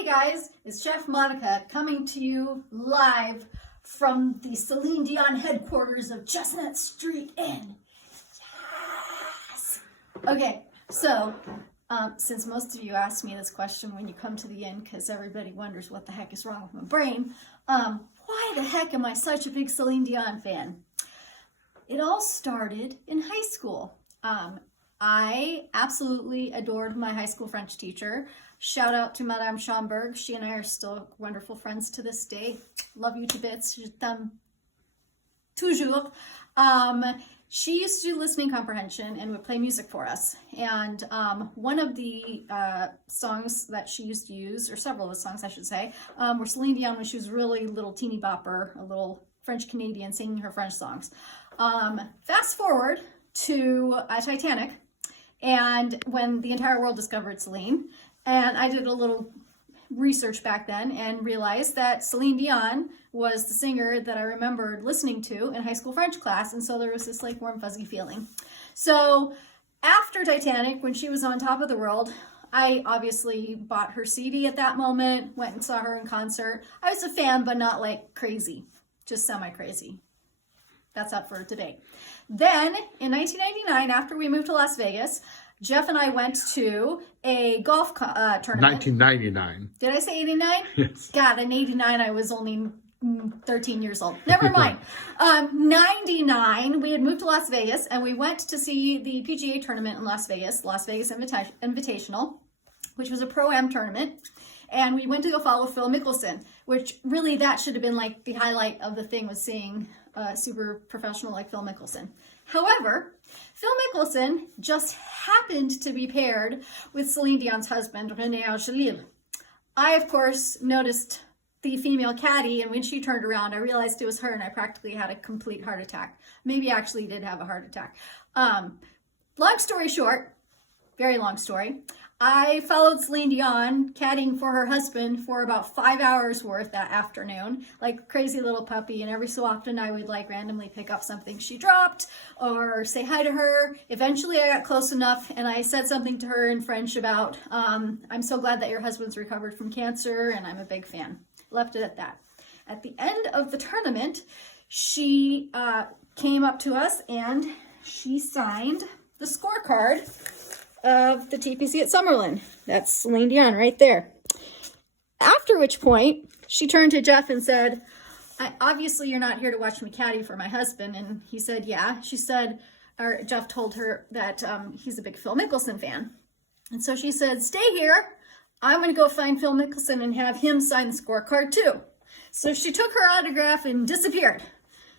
Hey guys, it's Chef Monika coming to you live from the Céline Dion headquarters of Chestnut Street Inn. Yes! Okay, so since most of you ask me this question when you come to the inn because everybody wonders what the heck is wrong with my brain, why the heck am I such a big Céline Dion fan? It all started in high school. I absolutely adored my high school French teacher. Shout out to Madame Schomburg. She and I are still wonderful friends to this day. Love you to bits. Je t'aime toujours. She used to do listening comprehension and would play music for us. And one of the songs that she used to use, or several of the songs I should say, were Céline Dion when she was really little teeny bopper, a little French Canadian singing her French songs. Fast forward to Titanic, and when the entire world discovered Céline, and I did a little research back then and realized that Céline Dion was the singer that I remembered listening to in high school French class, and so there was this like warm fuzzy feeling. So after Titanic, when she was on top of the world, I obviously bought her CD at that moment, went and saw her in concert. I was a fan, but not like crazy, just semi-crazy. That's up for debate. Then in 1999, after we moved to Las Vegas, Jeff and I went to a golf tournament. 1999. Did I say 89? Yes. God, in 89, I was only 13 years old. Never mind. 99, we had moved to Las Vegas, and we went to see the PGA tournament in Las Vegas Invitational, which was a Pro-Am tournament. And we went to go follow Phil Mickelson, which really that should have been like the highlight of the thing, was seeing a super professional like Phil Mickelson. However, Phil Mickelson just happened to be paired with Céline Dion's husband, René Angelil. I, of course, noticed the female caddy, and when she turned around, I realized it was her, and I practically had a complete heart attack. Maybe I actually did have a heart attack. Long story short, very long story, I followed Céline Dion caddying for her husband for about 5 hours worth that afternoon, like a crazy little puppy, and every so often I would like randomly pick up something she dropped or say hi to her. Eventually I got close enough and I said something to her in French about, I'm so glad that your husband's recovered from cancer and I'm a big fan. Left it at that. At the end of the tournament, she came up to us and she signed the scorecard of the TPC at Summerlin. That's Céline Dion right there. After which point, she turned to Jeff and said, obviously you're not here to watch me caddy for my husband. And he said, yeah. She said, or Jeff told her that he's a big Phil Mickelson fan. And so she said, stay here. I'm going to go find Phil Mickelson and have him sign the scorecard too. So she took her autograph and disappeared.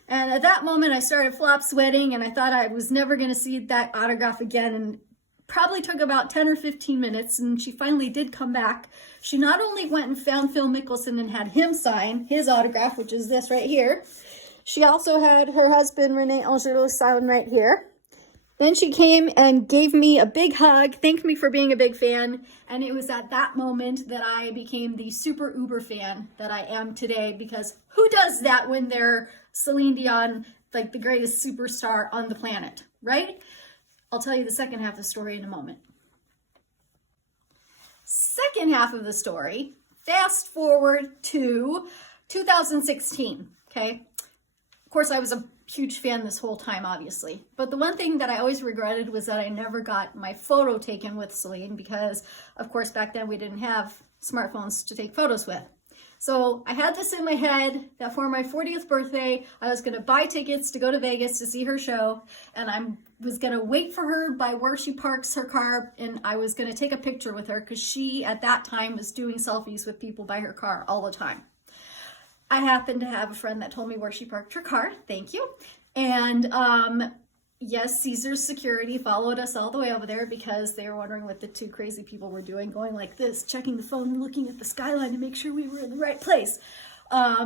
And at that moment, I started flop sweating, and I thought I was never going to see that autograph again. And probably took about 10 or 15 minutes, and she finally did come back. She not only went and found Phil Mickelson and had him sign his autograph, which is this right here, she also had her husband, René Angelil, sign right here. Then she came and gave me a big hug, thanked me for being a big fan, and it was at that moment that I became the super uber fan that I am today, because who does that when they're Céline Dion, like the greatest superstar on the planet, right? I'll tell you the second half of the story in a moment. Second half of the story, fast forward to 2016, okay? Of course, I was a huge fan this whole time, obviously. But the one thing that I always regretted was that I never got my photo taken with Céline because, of course, back then we didn't have smartphones to take photos with. So I had this in my head that for my 40th birthday, I was going to buy tickets to go to Vegas to see her show, and I was going to wait for her by where she parks her car, and I was going to take a picture with her because she, at that time, was doing selfies with people by her car all the time. I happened to have a friend that told me where she parked her car. Thank you. And yes, Caesar's security followed us all the way over there because they were wondering what the two crazy people were doing, going like this, checking the phone and looking at the skyline to make sure we were in the right place.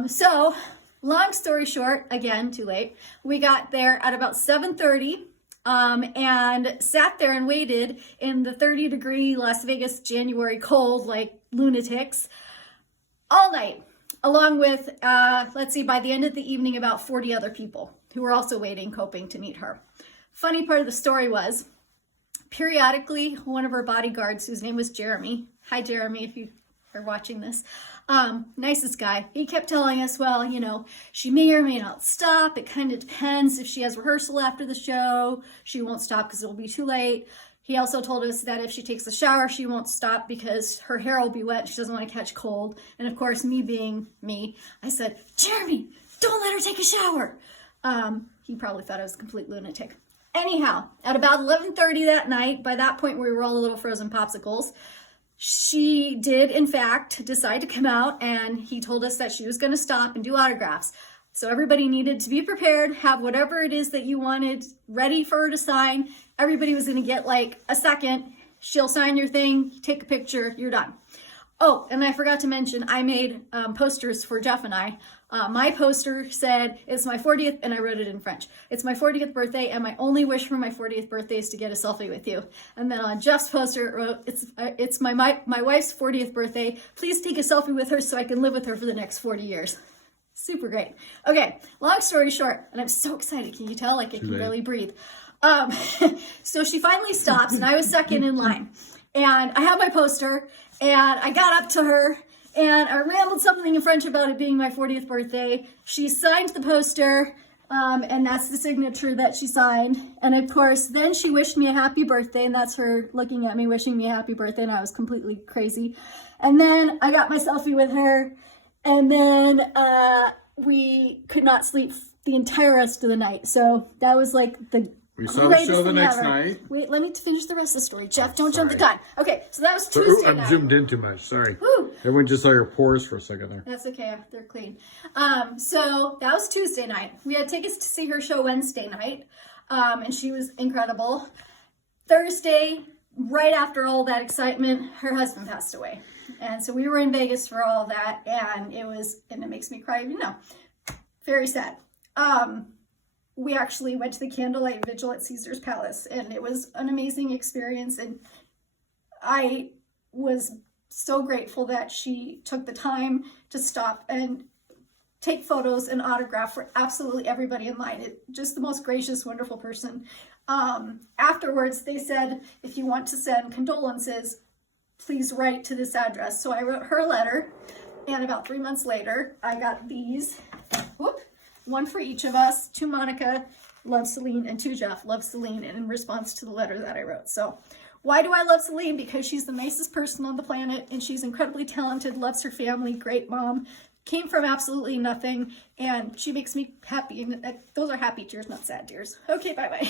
So long story short, again, too late. We got there at about 7:30 and sat there and waited in the 30-degree Las Vegas January cold like lunatics all night, along with, let's see, by the end of the evening, about 40 other people who were also waiting, hoping to meet her. Funny part of the story was, periodically, one of her bodyguards, whose name was Jeremy, hi Jeremy if you are watching this. Nicest guy. He kept telling us, well, you know, she may or may not stop. It kind of depends. If she has rehearsal after the show, she won't stop because it will be too late. He also told us that if she takes a shower, she won't stop because her hair will be wet. She doesn't want to catch cold. And of course, me being me, I said, Jeremy, don't let her take a shower. He probably thought I was a complete lunatic. Anyhow, at about 11:30 that night, by that point we were all little frozen popsicles, she did in fact decide to come out, and he told us that she was going to stop and do autographs. So everybody needed to be prepared, have whatever it is that you wanted ready for her to sign. Everybody was going to get like a second. She'll sign your thing, take a picture, you're done. Oh, and I forgot to mention, I made posters for Jeff and I. My poster said, it's my 40th, and I wrote it in French. It's my 40th birthday, and my only wish for my 40th birthday is to get a selfie with you. And then on Jeff's poster, it wrote, it's my wife's 40th birthday. Please take a selfie with her so I can live with her for the next 40 years. Super great. Okay, long story short, and I'm so excited. Can you tell? Like I can barely breathe. So she finally stops, and I was second in line. And I had my poster, and I got up to her, and I rambled something in French about it being my 40th birthday. She signed the poster, and that's the signature that she signed. And of course, then she wished me a happy birthday, and that's her looking at me, wishing me a happy birthday, and I was completely crazy. And then I got my selfie with her, and then we could not sleep the entire rest of the night. So that was like the We saw the show the next night. Wait, let me finish the rest of the story. Jeff, don't jump the gun. Okay, so that was Tuesday night. I zoomed in too much. Sorry. Woo. Everyone just saw your pores for a second there. That's okay. They're clean. So that was Tuesday night. We had tickets to see her show Wednesday night, and she was incredible. Thursday, right after all that excitement, her husband passed away. And so we were in Vegas for all of that, and it makes me cry even now. Very sad. We actually went to the candlelight vigil at Caesar's Palace, and it was an amazing experience. And I was so grateful that she took the time to stop and take photos and autograph for absolutely everybody in line. Just the most gracious, wonderful person. Afterwards, they said, if you want to send condolences, please write to this address. So I wrote her a letter, and about 3 months later, I got these. Whoop. One for each of us, to Monika, love Céline, and to Jeff, love Céline, in response to the letter that I wrote. So why do I love Céline? Because she's the nicest person on the planet, and she's incredibly talented, loves her family, great mom, came from absolutely nothing, and she makes me happy. And those are happy tears, not sad tears. Okay, bye-bye.